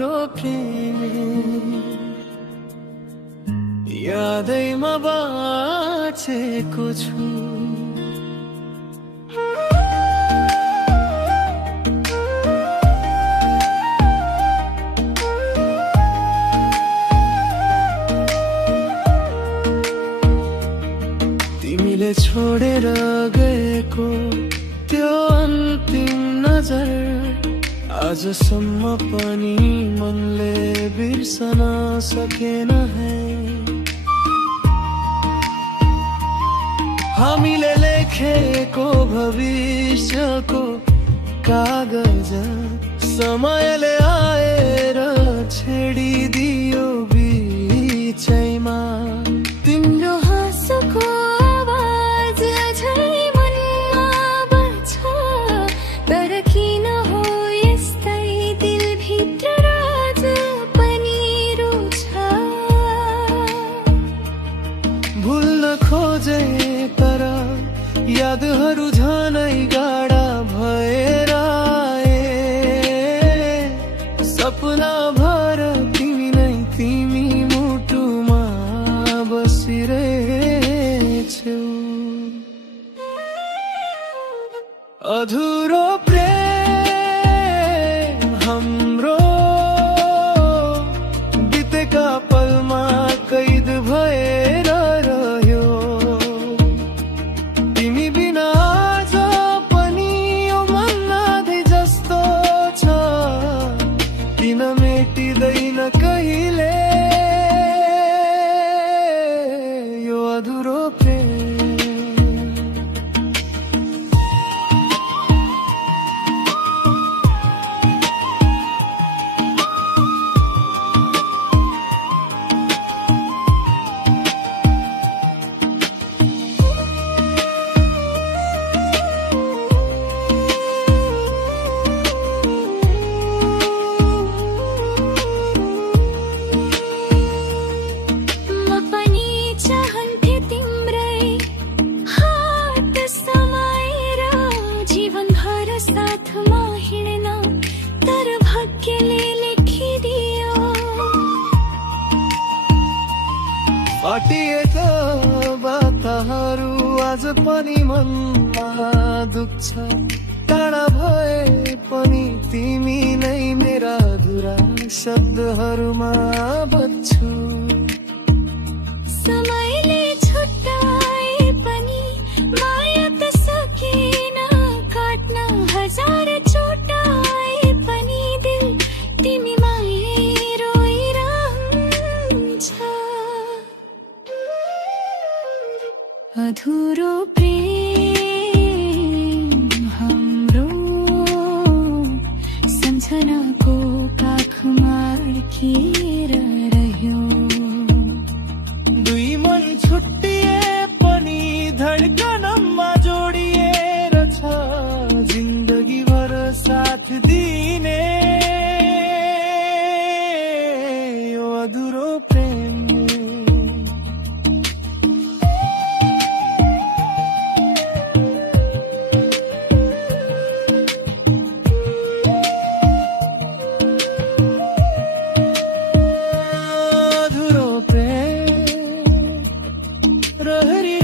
अधुरो प्रेम यादैमा बाँचेको छु। तिमीले छोडेर गएको त्यो अन्तिम नजर आजसम्म पनि मनले बिर्सन सकेन है। हामीले लेखेको भविष्यको कागज समयले आएर छेडिदियो बिचैमा। तिम्रो हाँसोको आवाज अझै मनमा बज्छ, तर किन हो यस्तै दिलभित्र राज पनि रुछ। भुल्न खोजे तर यादहरू झनै गाढा भएर आए। सपना भर तिमी नै तिमी मुटुमा बसिरहेछौ। अधुरो प्रेम हाम्रो बितेका पलमा कैद भएर रह्यो। तिमी बिना आज पनि यो मन आधी जस्तो छ, किन मेटिँदैन कहिले यो अधुरो प्रेम। साथमा हिँड्न तर भाग्यले लेखिदियो। फाटिएका बाताहरू आज पनि मनमा दुख्छ। टाढा भए पनि तिमी नै मेरा अधुरा शब्दहरूमा बज्छु। समयले छुट्टाए पनि माया त सकेन काट्न, हजार चोटाए पनि दिल तिमीमै रोइरहन्छ। अधुरो प्रेम हाम्रो सम्झनाको काखमा अड्किएर रह्यो। दुई मन छुट्टिए पनि धड्कनमा जोडिएर छ, जिन्दगी भर साथ दिने यो अधुरो प्रेम। अधुरो प्रेम रहरी